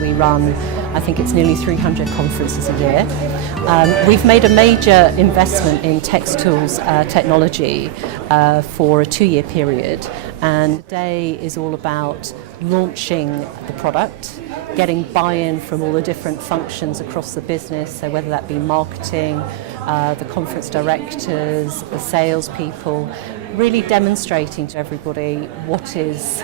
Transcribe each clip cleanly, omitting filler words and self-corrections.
We run, I think it's nearly 300 conferences a year. We've made a major investment in text tools technology for a 2-year period, and today is all about launching the product, getting buy-in from all the different functions across the business, so whether that be marketing, the conference directors, the salespeople, really demonstrating to everybody what is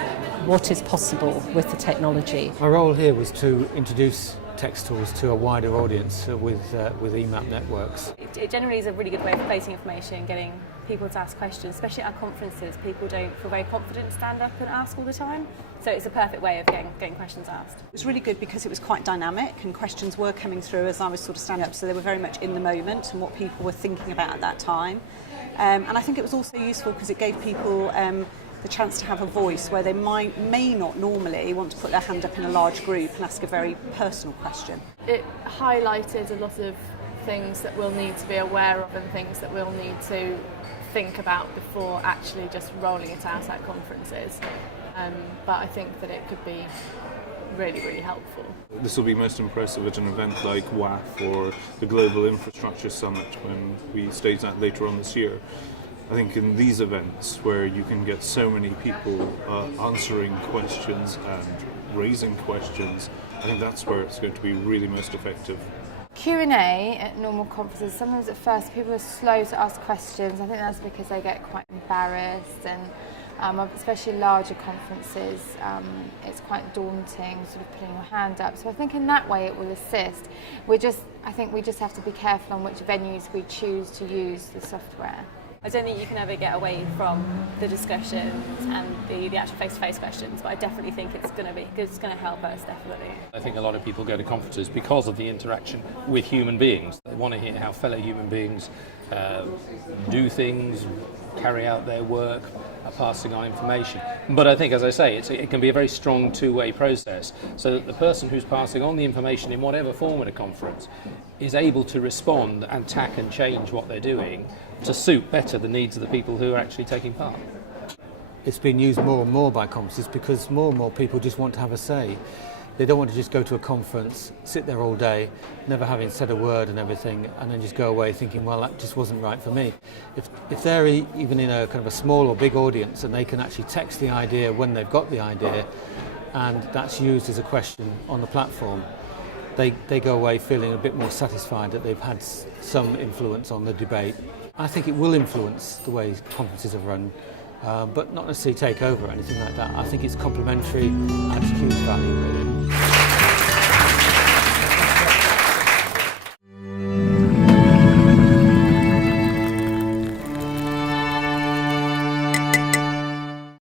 possible with the technology. My role here was to introduce text tools to a wider audience with Emap networks. It generally is a really good way of placing information, getting people to ask questions, especially at our conferences. People don't feel very confident to stand up and ask all the time, so it's a perfect way of getting questions asked. It was really good because it was quite dynamic and questions were coming through as I was sort of standing up, so they were very much in the moment and what people were thinking about at that time. And I think it was also useful because it gave people the chance to have a voice where they may not normally want to put their hand up in a large group and ask a very personal question. It highlighted a lot of things that we'll need to be aware of and things that we'll need to think about before actually just rolling it out at conferences. But I think that it could be really, really helpful. This will be most impressive at an event like WAF or the Global Infrastructure Summit when we stage that later on this year. I think in these events where you can get so many people answering questions and raising questions, I think that's where it's going to be really most effective. Q&A at normal conferences, sometimes at first people are slow to ask questions. I think that's because they get quite embarrassed, and especially larger conferences, it's quite daunting sort of putting your hand up. So I think in that way it will assist. I think we just have to be careful on which venues we choose to use the software. I don't think you can ever get away from the discussions and the actual face-to-face questions, but I definitely think it's going to help us, definitely. I think a lot of people go to conferences because of the interaction with human beings. They want to hear how fellow human beings do things, carry out their work, are passing on information. But I think, as I say, it can be a very strong two-way process, so that the person who's passing on the information in whatever form at a conference is able to respond and tack and change what they're doing to suit better the needs of the people who are actually taking part. It's been used more and more by conferences because more and more people just want to have a say. They don't want to just go to a conference, sit there all day, never having said a word and everything, and then just go away thinking, well, that just wasn't right for me. If they're even in a kind of a small or big audience and they can actually text the idea when they've got the idea, and that's used as a question on the platform, they go away feeling a bit more satisfied that they've had some influence on the debate. I think it will influence the way conferences are run, but not necessarily take over or anything like that. I think it's complementary and adds huge value, really.